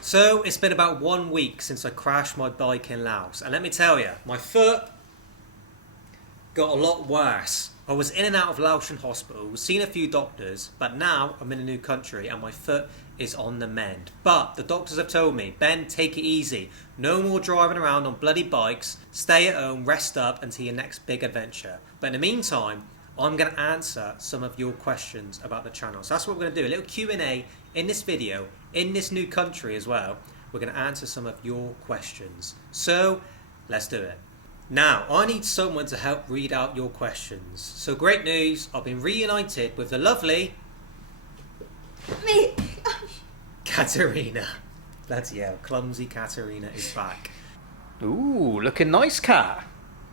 So it's been about 1 week since I crashed my bike in Laos, and let me tell you, my foot got a lot worse. I was in and out of Laotian hospital, seen a few doctors, but now I'm in a new country and my foot is on the mend. But the doctors have told me, Ben, take it easy. No more driving around on bloody bikes. Stay at home, rest up until your next big adventure. But in the meantime, I'm going to answer some of your questions about the channel. So that's what we're going to do, a little Q&A in this video, in this new country as well. We're going to answer some of your questions. So let's do it. Now, I need someone to help read out your questions. So great news, I've been reunited with the lovely... Me! Katerina. Bloody hell, clumsy Katerina is back. Ooh, looking nice, Kat.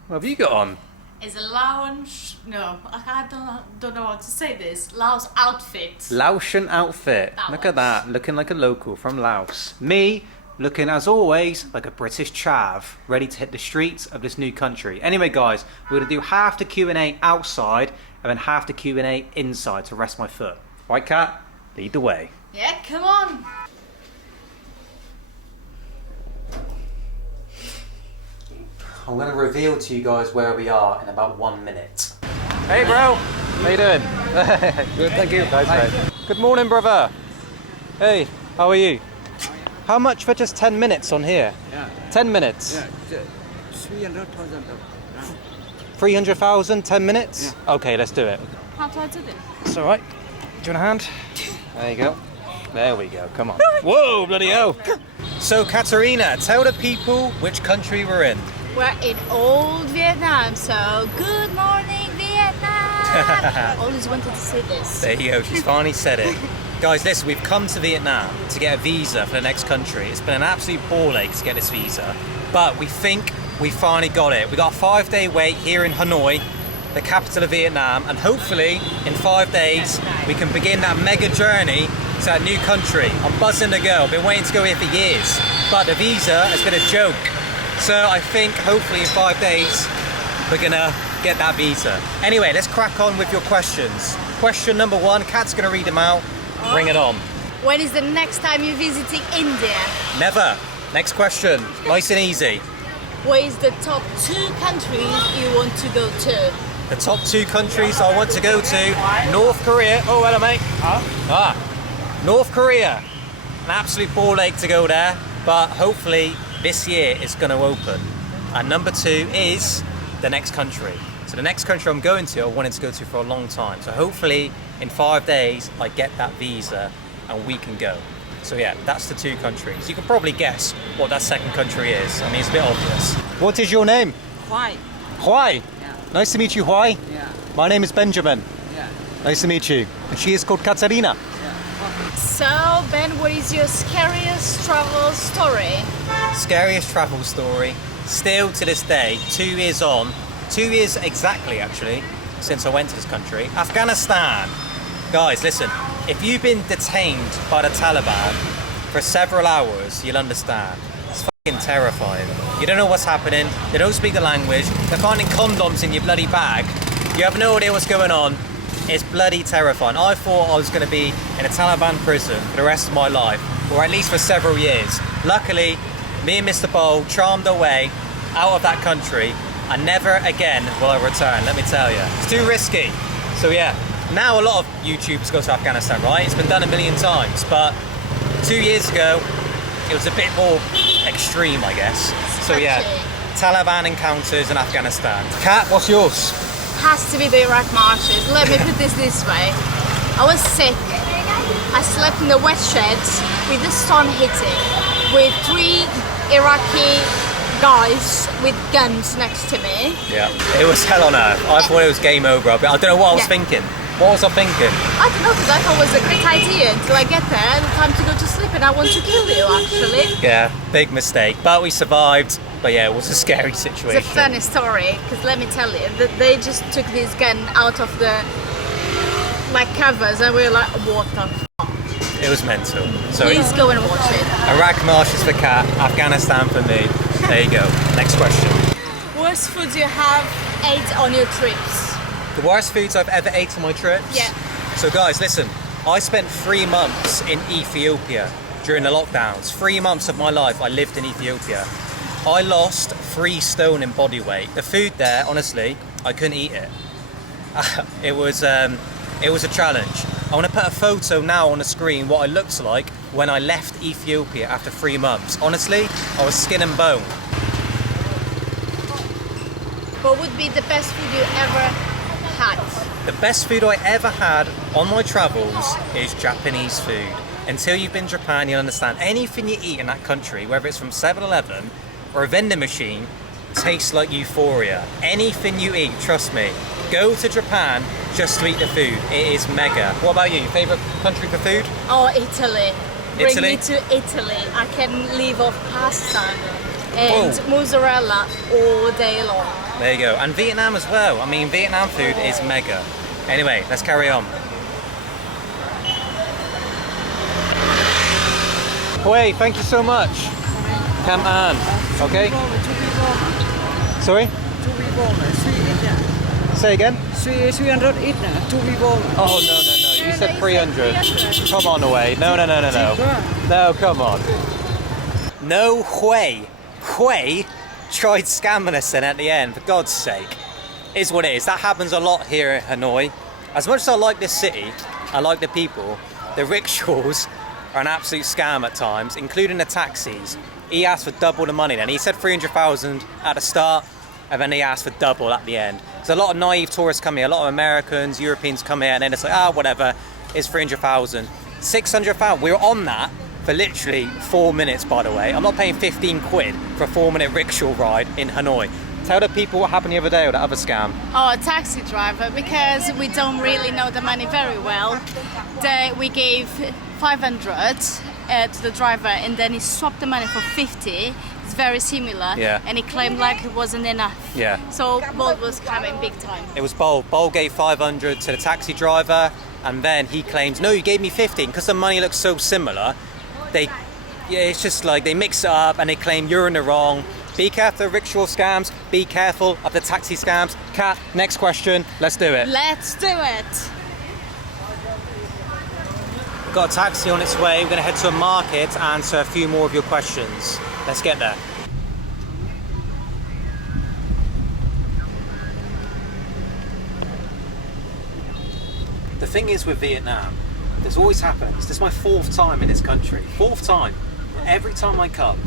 What have you got on? It's a lounge... No, I don't know how to say this. Laos outfit. Laotian outfit. That Look one. at that, looking like a local from Laos. Me, looking as always like a British chav, ready to hit the streets of this new country. Anyway guys, we're going to do half the Q&A outside and then half the Q&A inside to rest my foot. Right, Kat? Lead the way. Yeah, come on. I'm going to reveal to you guys where we are in about 1 minute. Hey bro, how you doing? Good, thank you. Nice, mate. Good morning, brother. Hey, how are you? How much for just 10 minutes on here? Yeah. 10 minutes? Yeah, 300,000. 300,000, 10 minutes? Yeah. Okay, let's do it. How do I do this? It's alright. Do you want a hand? There you go. There we go, come on. Whoa, bloody hell. So Katerina, tell the people which country we're in. We're in old Vietnam, so good morning, Vietnam! Always wanted to say this. There you go, she's finally said it. Guys, listen, we've come to Vietnam to get a visa for the next country. It's been an absolute ball ache to get this visa, but we think we finally got it. We got a 5-day wait here in Hanoi, the capital of Vietnam, and hopefully in 5 days we can begin that mega journey to that new country. I'm buzzing to go. I've been waiting to go here for years, but the visa has been a joke. So I think hopefully in 5 days we're gonna get that visa. Anyway, let's crack on with your questions. Question number 1, Kat's gonna read them out. Bring it on. When is the next time you're visiting India? Never. Next question. Nice and easy. What is the top 2 countries you want to go to? The top 2 countries I want to go to, North Korea. Oh, hello, mate. North Korea. An absolute ball ache to go there, but hopefully this year it's going to open. And number 2 is the next country. So the next country I'm going to, I wanted to go to for a long time. So hopefully in 5 days I get that visa and we can go. So yeah, that's the 2 countries. You can probably guess what that second country is. I mean, it's a bit obvious. What is your name? Why? Huai. Yeah. Nice to meet you, Huai. Yeah. My name is Benjamin. Yeah. Nice to meet you. And she is called Katerina. So, Ben, what is your scariest travel story? Scariest travel story. Still to this day, 2 years on, 2 years exactly actually, since I went to this country. Afghanistan. Guys, listen, if you've been detained by the Taliban for several hours, you'll understand. It's fucking terrifying. You don't know what's happening, they don't speak the language, they're finding condoms in your bloody bag, you have no idea what's going on. It's bloody terrifying. I thought I was going to be in a Taliban prison for the rest of my life, or at least for several years. Luckily, me and Mr. Bowl charmed our way out of that country, and never again will I return, let me tell you. It's too risky. So yeah, now a lot of YouTubers go to Afghanistan, right? It's been done a million times, but 2 years ago, it was a bit more extreme, I guess. So yeah, Taliban encounters in Afghanistan. Kat, what's yours? Has to be the Iraq marches. Let me put this way. I was sick. I slept in the wet shed with the sun hitting, with 3 Iraqi guys with guns next to me. Yeah, it was hell on earth. I thought it was game over. I don't know what I was thinking. What was I thinking? I don't know, because I thought it was a great idea until I get there and time to go to sleep and I want to kill you, actually. Yeah, big mistake. But we survived. But yeah, it was a scary situation. It's a funny story, because let me tell you, that they just took this gun out of the covers and we were like, what the fuck? It was mental. So please go and watch it. Iraq marches for Kat, Afghanistan for me. There you go. Next question. Worst food you have ate on your trips? The worst foods I've ever ate on my trips? Yeah. So guys, listen. I spent 3 months in Ethiopia during the lockdowns. 3 months of my life I lived in Ethiopia. I lost 3 stone in body weight. The food there, honestly, I couldn't eat it. It was a challenge. I want to put a photo now on the screen what I looked like when I left Ethiopia after 3 months. Honestly, I was skin and bone. What would be the best food you ever had? The best food I ever had on my travels is Japanese food. Until you've been to Japan, you'll understand anything you eat in that country, whether it's from 7-Eleven or a vending machine, tastes like euphoria. Anything you eat, trust me. Go to Japan just to eat the food. It is mega. What about you? Favorite country for food? Oh, Italy. Italy? Bring me to Italy. I can live off pasta and Oh. mozzarella all day long. There you go. And Vietnam as well. I mean, Vietnam food is mega. Anyway, let's carry on. Wait, thank you so much. Come on. Okay. Sorry? 2 people, 3 each. Say again? 300 each, 2 people. Oh, no. You said 300. Come on away. No. No, come on. No way. Hui tried scamming us then at the end, for God's sake. Is what it is. That happens a lot here in Hanoi. As much as I like this city, I like the people, the rickshaws are an absolute scam at times, including the taxis. He asked for double the money then. He said 300,000 at the start, and then he asked for double at the end. There's a lot of naive tourists come here, a lot of Americans, Europeans come here, and then it's like, whatever, it's 300,000. 600,000, we were on that for literally 4 minutes, by the way. I'm not paying 15 quid for a 4-minute rickshaw ride in Hanoi. Tell the people what happened the other day with that other scam. Oh, a taxi driver, because we don't really know the money very well. We gave 500 to the driver, and then he swapped the money for 50. It's very similar. Yeah. And he claimed like it wasn't enough. Yeah. So Bolt was coming big time. It was Bold. Bold gave 500 to the taxi driver, and then he claims, no, you gave me 15, because the money looks so similar. It's just like they mix it up and they claim you're in the wrong. Be careful of rickshaw scams. Be careful of the taxi scams. Kat, next question. Let's do it. Let's do it. We've got a taxi on its way. We're going to head to a market and answer a few more of your questions. Let's get there. The thing is with Vietnam, this always happens. This is my 4th time in this country. 4th time. Every time I come,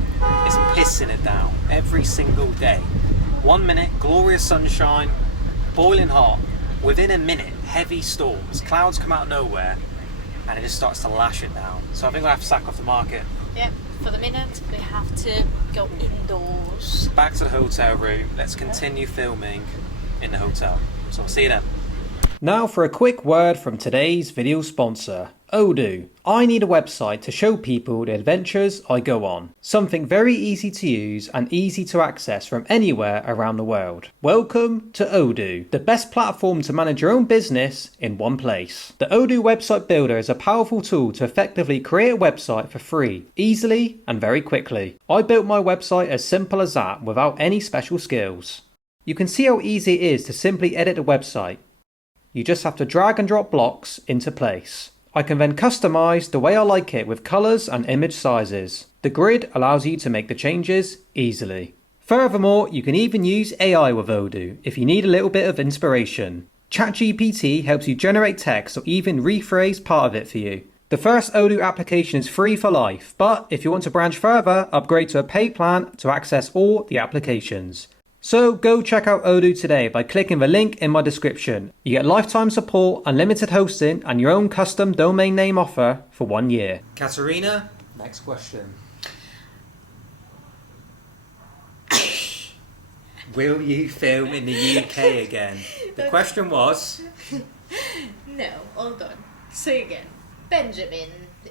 it's pissing it down. Every single day. 1 minute, glorious sunshine, boiling hot. Within a minute, heavy storms. Clouds come out of nowhere, and it just starts to lash it down. So I think I have to sack off the market. Yeah, for the minute we have to go indoors. Back to the hotel room. Let's continue filming in the hotel. So I'll see you then. Now for a quick word from today's video sponsor, Odoo. I need a website to show people the adventures I go on. Something very easy to use and easy to access from anywhere around the world. Welcome to Odoo, the best platform to manage your own business in one place. The Odoo website builder is a powerful tool to effectively create a website for free, easily and very quickly. I built my website as simple as that without any special skills. You can see how easy it is to simply edit a website. You just have to drag and drop blocks into place. I can then customize the way I like it with colors and image sizes. The grid allows you to make the changes easily. Furthermore, you can even use AI with Odoo if you need a little bit of inspiration. ChatGPT helps you generate text or even rephrase part of it for you. The first Odoo application is free for life, but if you want to branch further, upgrade to a paid plan to access all the applications. So go check out Odoo today by clicking the link in my description. You get lifetime support, unlimited hosting, and your own custom domain name offer for 1 year. Katerina, next question. Will you film in the UK again? The question was... No, hold on. Say again. Benjamin,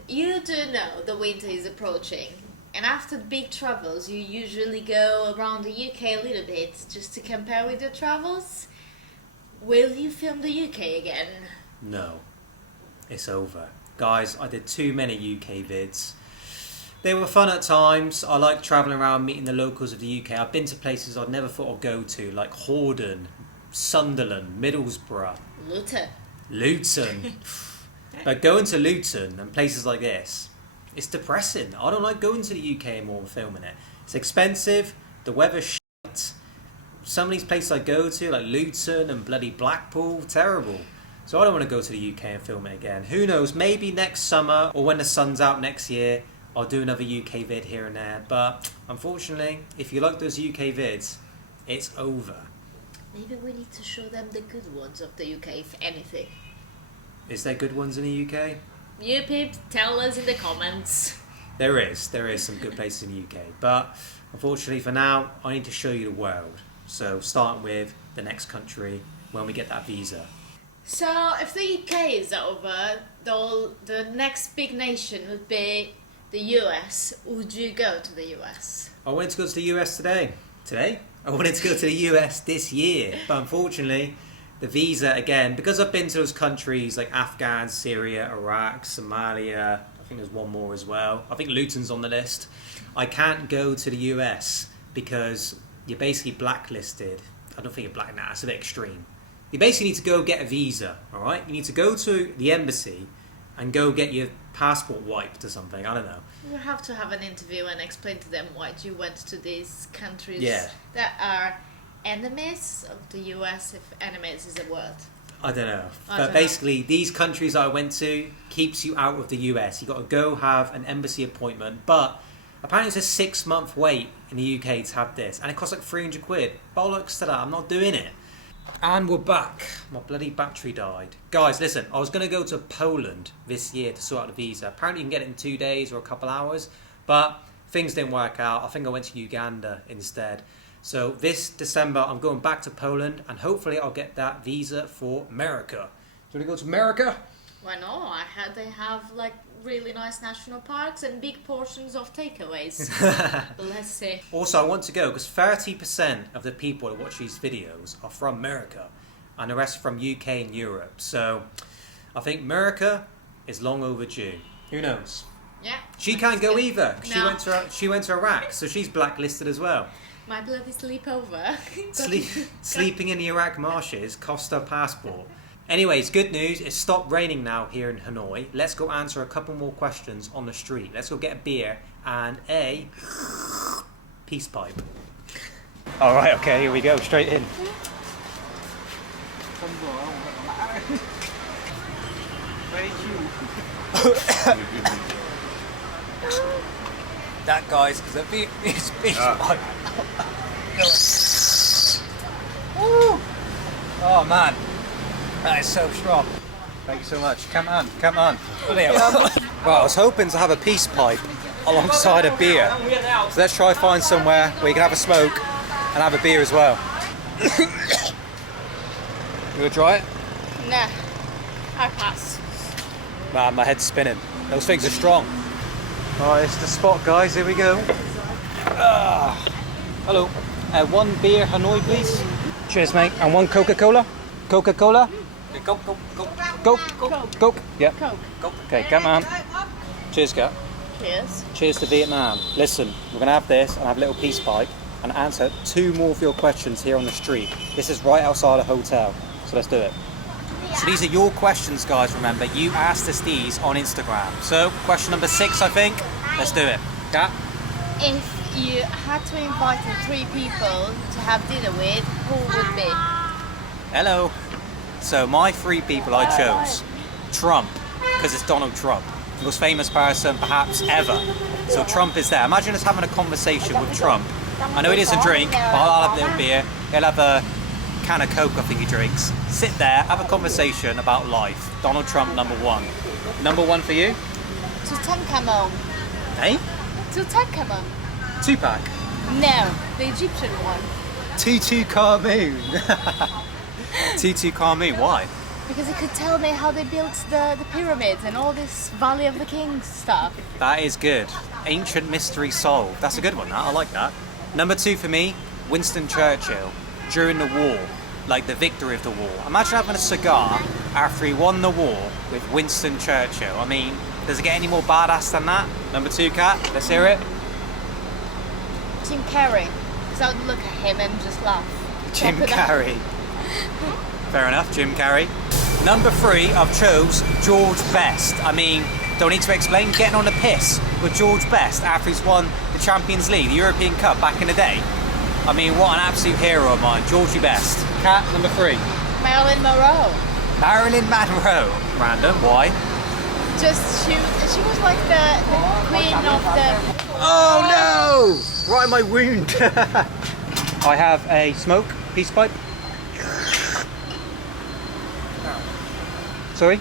you do know the winter is approaching. And after big travels, you usually go around the UK a little bit just to compare with your travels. Will you film the UK again? No. It's over. Guys, I did too many UK vids. They were fun at times. I like travelling around, meeting the locals of the UK. I've been to places I'd never thought I'd go to, like Hordern, Sunderland, Middlesbrough, Luton. Luton. But going to Luton and places like this, it's depressing. I don't like going to the UK anymore and filming it. It's expensive, the weather's shit. Some of these places I go to, like Luton and bloody Blackpool, terrible. So I don't want to go to the UK and film it again. Who knows, maybe next summer or when the sun's out next year, I'll do another UK vid here and there. But unfortunately, if you like those UK vids, it's over. Maybe we need to show them the good ones of the UK, if anything. Is there good ones in the UK? You peeps, tell us in the comments. There is some good places in the UK. But unfortunately for now, I need to show you the world. So starting with the next country when we get that visa. So if the UK is over, the next big nation would be the US. Would you go to the US? I wanted to go to the US today. Today? I wanted to go to the US this year. But unfortunately, the visa again, because I've been to those countries like Afghan, Syria, Iraq, Somalia, I think there's one more as well. I think Luton's on the list. I can't go to the US because you're basically blacklisted. I don't think you're black now, it's a bit extreme. You basically need to go get a visa, alright? You need to go to the embassy and go get your passport wiped or something, I don't know. You have to have an interview and explain to them why you went to these countries Yeah. that are enemies of the US, if enemies is a word. I don't know. I But don't basically, these countries I went to keeps you out of the US. You got to go have an embassy appointment. But apparently it's a 6-month wait in the UK to have this. And it costs like 300 quid. Bollocks to that. I'm not doing it. And we're back. My bloody battery died. Guys, listen. I was going to go to Poland this year to sort out the visa. Apparently you can get it in 2 days or a couple hours. But things didn't work out. I think I went to Uganda instead. So this December, I'm going back to Poland, and hopefully I'll get that visa for America. Do you want to go to America? Why not? I heard they have like really nice national parks and big portions of takeaways. But let's see. Also, I want to go because 30% of the people that watch these videos are from America, and the rest from UK and Europe. So I think America is long overdue. Who knows? Yeah. She can't go either. No. She went to Iraq, so she's blacklisted as well. My bloody sleepover. Sleeping in the Iraq marshes cost her passport. Anyways, good news. It's stopped raining now here in Hanoi. Let's go answer a couple more questions on the street. Let's go get a beer and a peace pipe. All right, okay, here we go. Straight in. That guy's because it's peace pipe. Oh man, that is so strong. Thank you so much. Come on, come on. Well, I was hoping to have a peace pipe alongside a beer. So let's try find somewhere where you can have a smoke and have a beer as well. You gonna try it? Nah, I pass. Man, my head's spinning. Those things are strong. Alright, it's the spot, guys. Here we go. Hello. One beer Hanoi, please. Cheers, mate. And one Coca-Cola. Coca-Cola. Coke. Coke. Yeah. Coke. Okay, come on. Cheers, Kat. Cheers. Cheers to Vietnam. Listen, we're gonna have this and have a little peace pipe and answer 2 more of your questions here on the street. This is right outside a hotel, so let's do it. So these are your questions, guys. Remember, you asked us these on Instagram. So question number 6, I think. Let's do it. Kat? If you had to invite 3 people to have dinner with, who would be? Hello. So my 3 people I chose. Trump, because it's Donald Trump. The most famous person perhaps ever. So Trump is there. Imagine us having a conversation with Trump. I know he doesn't drink, but I'll have a little beer. He'll have a can of Coke, I think he drinks. Sit there, have a conversation about life. Donald Trump, number 1. Number 1 for you? Tutankhamun. Hey? Tutankhamun. Tupac. No, the Egyptian one. Tutankhamun. Tutankhamun, why? Because he could tell me how they built the pyramids and all this Valley of the Kings stuff. That is good. Ancient mystery solved. That's a good one, that. I like that. Number 2 for me, Winston Churchill. During the war, like the victory of the war. Imagine having a cigar after he won the war with Winston Churchill. I mean, does it get any more badass than that? Number 2, Kat, let's hear it. Jim Carrey. Because I would look at him and just laugh. Jim Carrey. Fair enough, Jim Carrey. Number 3, I've chose George Best. I mean, don't need to explain, getting on the piss with George Best after he's won the Champions League, the European Cup back in the day. I mean, what an absolute hero of mine, Georgie Best. Cat, number 3. Marilyn Monroe. Marilyn Monroe. Random, why? Just she was like the queen of the. Oh no! Right in my wound. I have a smoke peace pipe. Sorry?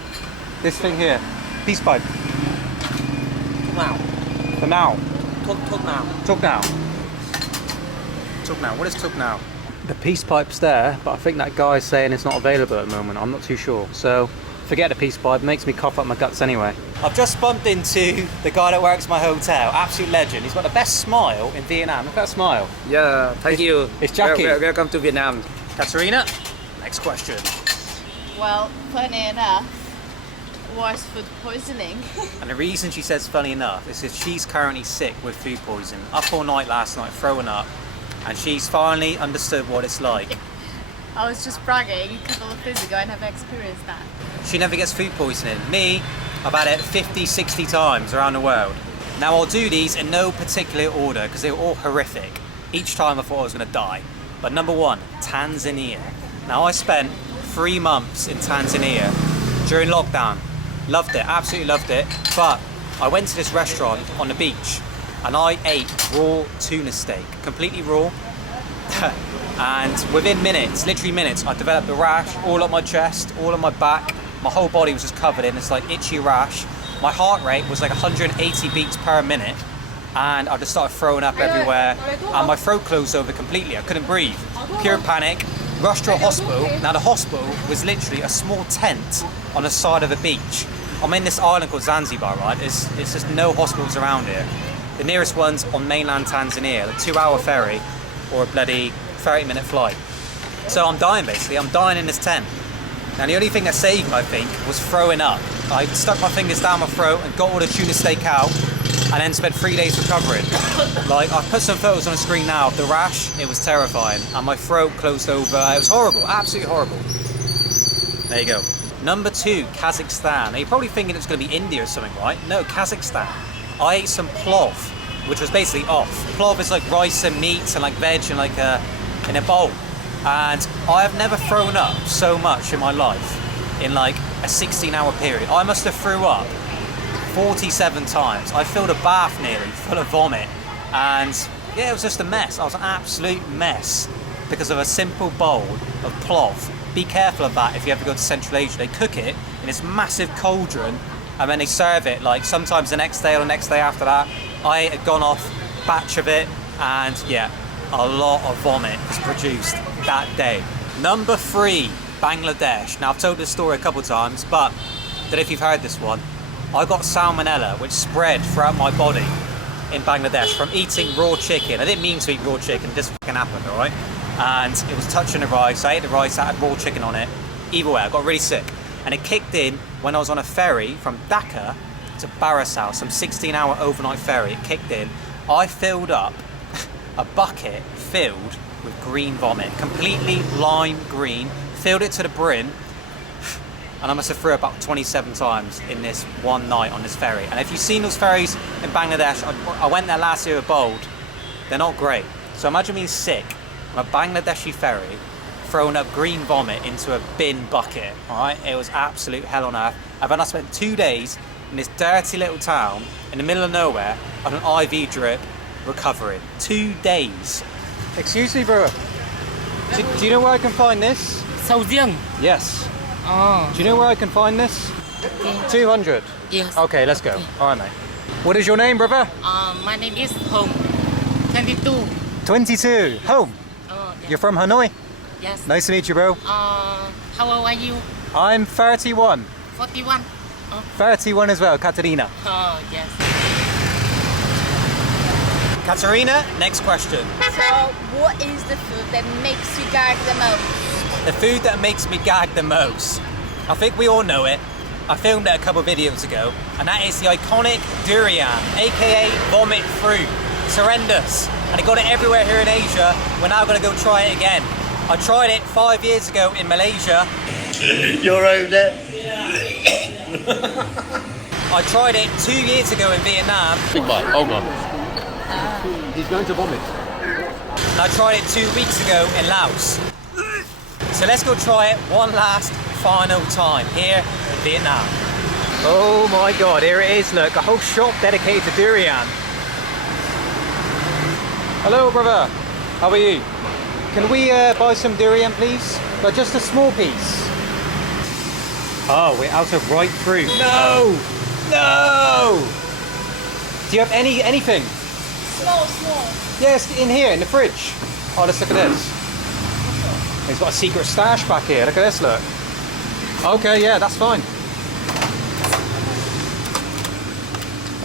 This thing here. Peace pipe. Now. For now. Talk now. Talk now. Talk now. What is talk now? The peace pipe's there, but I think that guy's saying it's not available at the moment. I'm not too sure. So forget the peace pipe. It makes me cough up my guts anyway. I've just bumped into the guy that works my hotel. Absolute legend. He's got the best smile in Vietnam. Look at that smile. Yeah, thank you. It's Jackie. Welcome to Vietnam. Katerina, next question. Well, funny enough, was food poisoning. And the reason she says funny enough is because she's currently sick with food poisoning. Up all night last night, throwing up. And she's finally understood what it's like. I was just bragging a couple of days ago. I never experienced that. She never gets food poisoning. Me, I've had it 50, 60 times around the world. Now I'll do these in no particular order because they were all horrific. Each time I thought I was going to die. But number 1, Tanzania. Now I spent 3 months in Tanzania during lockdown. Loved it, absolutely loved it. But I went to this restaurant on the beach and I ate raw tuna steak, completely raw. And within minutes, literally minutes, I developed a rash all up my chest, all on my back. My whole body was just covered in this like itchy rash. My heart rate was like 180 beats per minute. And I just started throwing up everywhere. And my throat closed over completely. I couldn't breathe. Pure panic. Rushed to a hospital. Now the hospital was literally a small tent on the side of a beach. I'm in this island called Zanzibar, right? It's just no hospitals around here. The nearest one's on mainland Tanzania, a 2-hour ferry or a bloody 30-minute flight. So I'm dying basically, I'm dying in this tent. Now the only thing that saved me, I think, was throwing up. I stuck my fingers down my throat and got all the tuna steak out and then spent 3 days recovering. Like, I've put some photos on the screen now of the rash, it was terrifying. And my throat closed over, it was horrible, absolutely horrible. There you go. Number 2, Kazakhstan. Now you're probably thinking it's going to be India or something, right? No, Kazakhstan. I ate some plov, which was basically off. Plov is like rice and meat and like veg and like in a bowl. And I have never thrown up so much in my life in like a 16-hour period. I must have threw up 47 times. I filled a bath nearly full of vomit. And yeah, it was just a mess. I was an absolute mess because of a simple bowl of plov. Be careful of that if you ever go to Central Asia. They cook it in this massive cauldron and then they serve it like sometimes the next day or the next day after that. I ate a gone off batch of it and yeah, a lot of vomit was produced that day. Number 3, Bangladesh. Now I've told this story a couple of times, but I don't know if you've heard this one. I got salmonella which spread throughout my body in Bangladesh from eating raw chicken. I didn't mean to eat raw chicken, it just fucking happened, alright? And it was touching the rice. I ate the rice that had raw chicken on it. Either way, I got really sick. And it kicked in when I was on a ferry from Dhaka to Barasal, some 16-hour overnight ferry. It kicked in. I filled up a bucket filled with green vomit, completely lime green, filled it to the brim, and I must have threw up about 27 times in this one night on this ferry. And if you've seen those ferries in Bangladesh, I went there last year with Bold, they're not great. So imagine being sick on a Bangladeshi ferry, throwing up green vomit into a bin bucket, alright? It was absolute hell on earth. And then I spent 2 days in this dirty little town in the middle of nowhere on an IV drip recovering. 2 days. Excuse me, bro. Do you know where I can find this? Sầu riêng. Yes. Oh. Do you know where I can find this? 200? Yes. Okay, let's go. Alright, mate. What is your name, brother? My name is Home. 22. 22. Home. Oh, yes. You're from Hanoi? Yes. Nice to meet you, bro. How old are you? I'm 31. 41. 31 as well, Katerina. Oh, yes. Katerina, next question. So, what is the food that makes you gag the most? The food that makes me gag the most. I think we all know it. I filmed it a couple of videos ago, and that is the iconic durian, aka vomit fruit. It's horrendous, and I got it everywhere here in Asia. We're now going to go try it again. I tried it 5 years ago in Malaysia. You're over there. I tried it 2 years ago in Vietnam. Big bite. Hold on. He's going to vomit. And I tried it 2 weeks ago in Laos. So let's go try it one last final time here in Vietnam. Oh my god, here it is, look, a whole shop dedicated to durian. Hello brother, how are you? Can we buy some durian please? But just a small piece. Oh, we're out of ripe fruit. No! No! Do you have anything? Small. Yes, in here, in the fridge. Oh, let's look at this. He's got a secret stash back here, look at this, look. Okay, yeah, that's fine.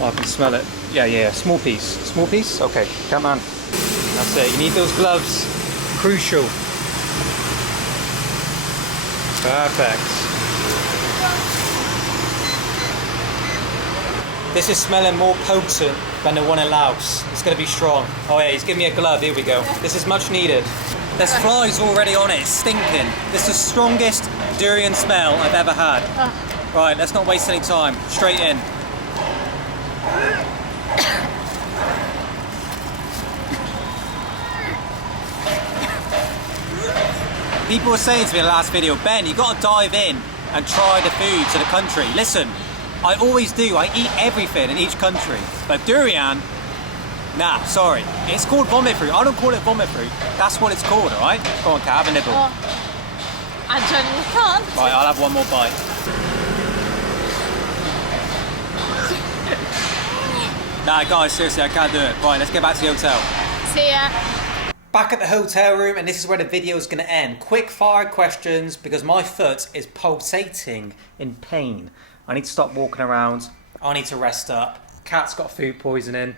Oh, I can smell it. Yeah, small piece. Small piece? Okay, come on. That's it, you need those gloves. Crucial. Perfect. This is smelling more potent than the one in Laos. It's going to be strong. Oh yeah, he's giving me a glove. Here we go. This is much needed. There's flies already on it. It's stinking. This is the strongest durian smell I've ever had. Right, let's not waste any time. Straight in. People were saying to me in the last video, Ben, you got to dive in and try the foods of the country. Listen, I always do. I eat everything in each country. But durian, nah, sorry. It's called vomit fruit. I don't call it vomit fruit. That's what it's called, alright? Go on, Kat, have a nibble. I genuinely can't. Right, I'll have one more bite. Nah, guys, seriously, I can't do it. Right, let's get back to the hotel. See ya. Back at the hotel room, and this is where the video is going to end. Quick fire questions because my foot is pulsating in pain. I need to stop walking around. I need to rest up. Cat's got food poisoning.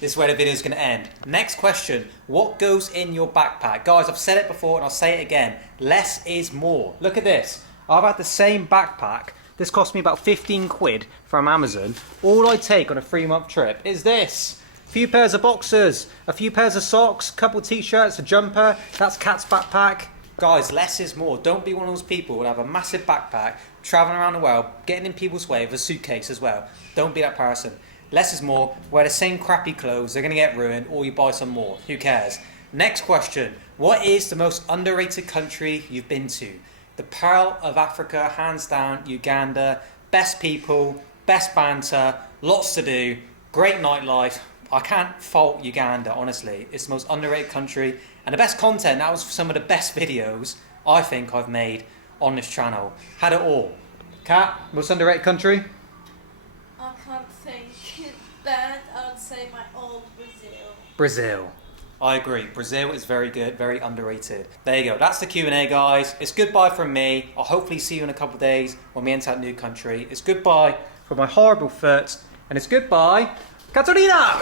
This is where the video is going to end. Next question. What goes in your backpack? Guys, I've said it before and I'll say it again. Less is more. Look at this. I've had the same backpack. This cost me about 15 quid from Amazon. All I take on a 3-month trip is this. A few pairs of boxers, a few pairs of socks, a couple t-shirts, a jumper. That's Cat's backpack. Guys, less is more. Don't be one of those people who have a massive backpack, traveling around the world, getting in people's way with a suitcase as well. Don't be that person. Less is more. Wear the same crappy clothes, they're going to get ruined, or you buy some more. Who cares? Next question. What is the most underrated country you've been to? The Pearl of Africa, hands down, Uganda. Best people, best banter, lots to do, great nightlife. I can't fault Uganda, honestly. It's the most underrated country. And the best content, that was some of the best videos I think I've made on this channel. Had it all. Kat, most underrated country? I can't think that. I would say my old Brazil. Brazil. I agree. Brazil is very good, very underrated. There you go. That's the Q&A, guys. It's goodbye from me. I'll hopefully see you in a couple of days when we enter that new country. It's goodbye from my horrible foot. And it's goodbye, Katarina!